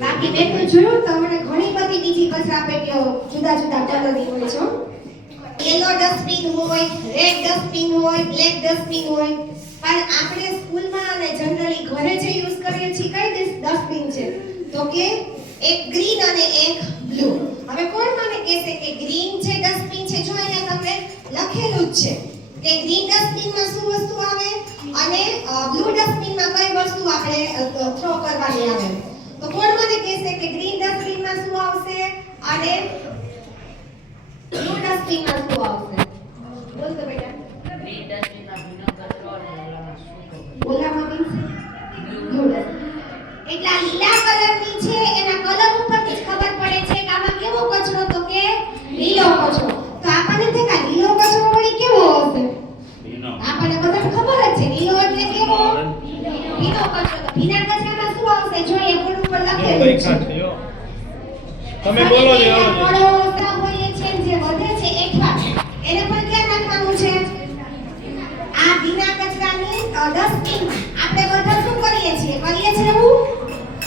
બાકી મેં તો જોયું તમને ઘણી બધી બીજી કચરા પેટીઓ જુદા જુદા પદ્ધતિ હોય છે. યેલો ડસ્ટબિન હોય રેડ ડસ્ટબિન હોય બ્લેક ડસ્ટબિન હોય. પણ આપણે સ્કૂલમાં અને જનરલી ઘરે જે યુઝ કરીએ છીએ, કઈ ડસ્ટબિન છે? તો કે એક ગ્રીન અને એક બ્લુ હવે કોણ મને કહેશે કે ગ્રીન જે ડસ્ટબિન છે? જો અહીંયા તમને લખેલું જ છે કે ગ્રીન ડસ્ટબિનમાં શું વસ્તુ આવે? અને બ્લુ ડસ્ટબિનમાં કઈ વસ્તુ આપણે થ્રો કરવાની આવે? કહેશે કે ગ્રીન ડસ્ટબિનમાં શું આવશે અને બ્લુ ડસ્ટબિનમાં શું આવશે? બેટા. બ્લુ એટલે લીલા કલરની છે એના કલર ઉપરથી જ ખબર પડે છે કે આમાં કેવો કચરો તો કે લીલો કચરો. તો આપણને થાય કે લીલો કચરો વળી કેવો હશે? આપણને બધાને ખબર જ છે લીલો એટલે કેવો? ભીનો કચરો. તો ભીના કચરામાં શું આવશે જોઈએ બોર્ડ ઉપર લખેલું છે તમે બોલો છો અને ફળો ઓછા હોય છે જે વધે છે એને પણ ક્યાં નાખવાનું છે. આ ભીના કચરાની ડસ્ટબિન આપણે બધા શું કરીએ છીએ? કરીએ છીએ એવું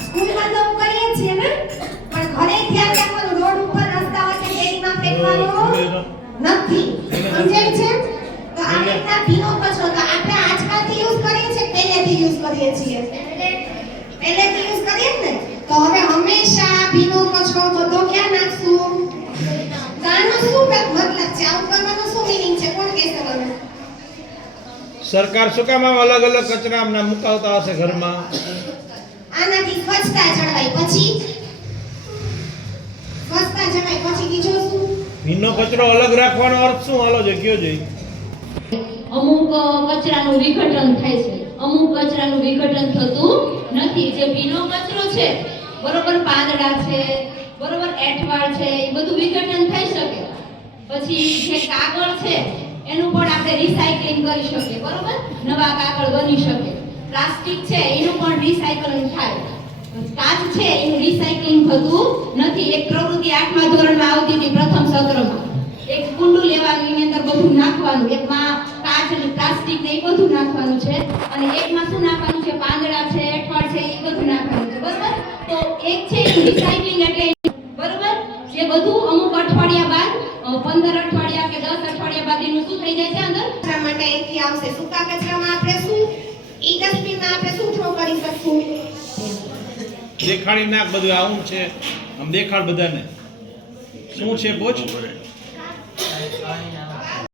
સ્કૂલમાં તો કરીએ છીએ ને? પણ ઘરે ધ્યાન રાખવાનું. રોડ ઉપર રસ્તા વચ્ચે ડેરીમાં ફેંકવાનું નથી. સમજાય છે? તો આ રીતના ભીનો કચરો. તો આપણે આજકાલથી યુઝ કરીએ છીએ પહેલેથી યુઝ કરીએ છીએ? પહેલેથી યુઝ કરીએ ને? તો હવે હંમેશા ભીનો કચરો બધો ક્યાં નાખશું. તો શું મતલબ છે? આવું કરવાનો શું મીનિંગ છે? કોણ કહેશે મને? સરકાર શું કામ આમ અલગ અલગ કચરા આમના મુકાવતા હશે ઘરમાં? આનાથી સ્વચ્છતા જળવાય. પછી? સ્વચ્છતા જળવાય. પછી બીજો શું? ભીનો કચરો અલગ રાખવાનો અર્થ શું? હાલો કયો છે અમુક કચરાનું વિઘટન થાય છે. અમુક કચરાનું વિઘટન થતું નથી. જે ભીનો કચરો છે બરોબર પાંદડા છે, બરોબર એઠવાડ છે, એ બધું વિઘટન થઈ શકે. પછી જે કાગળ છે, એનું પણ આપણે રિસાયકલિંગ કરી શકીએ, બરોબર? નવા કાગળ બની શકે. પ્લાસ્ટિક છે, એનું પણ રિસાયકલિંગ થાય. કાચ છે, એનું રિસાયકલિંગ થતું નથી. એક પ્રવૃત્તિ આઠમા ધોરણમાં આવતી હતી, પ્રથમ સત્રમાં. એક કુંડું લેવાનું, એની અંદર બધું નાખવાનું. એકમાં કાચ અને પ્લાસ્ટિક ને એ બધું નાખવાનું છે. અને એકમાં શું નાખવાનું છે પાંદડા છે અઠવાડ છે એ બધું નાખવાનું છે બરાબર તો એક છે રિસાયકલિંગ એટલે બરાબર? જે બધું અમુક અઠવાડિયા બાદ અ, પંદર અઠવાડિયા કે દસ અઠવાડિયા બાદ એનું શું થઈ જાય છે અંદર? કચરા માટે અહીંથી આવશે સૂકા કચરામાં આપણે શું? ઈ ડસ્ટબિનમાં આપણે શું થ્રો કરી શકશું? દેખાડી નાખ બધું આવું છે? આમ દેખાડ બધાને. શું છે બોચ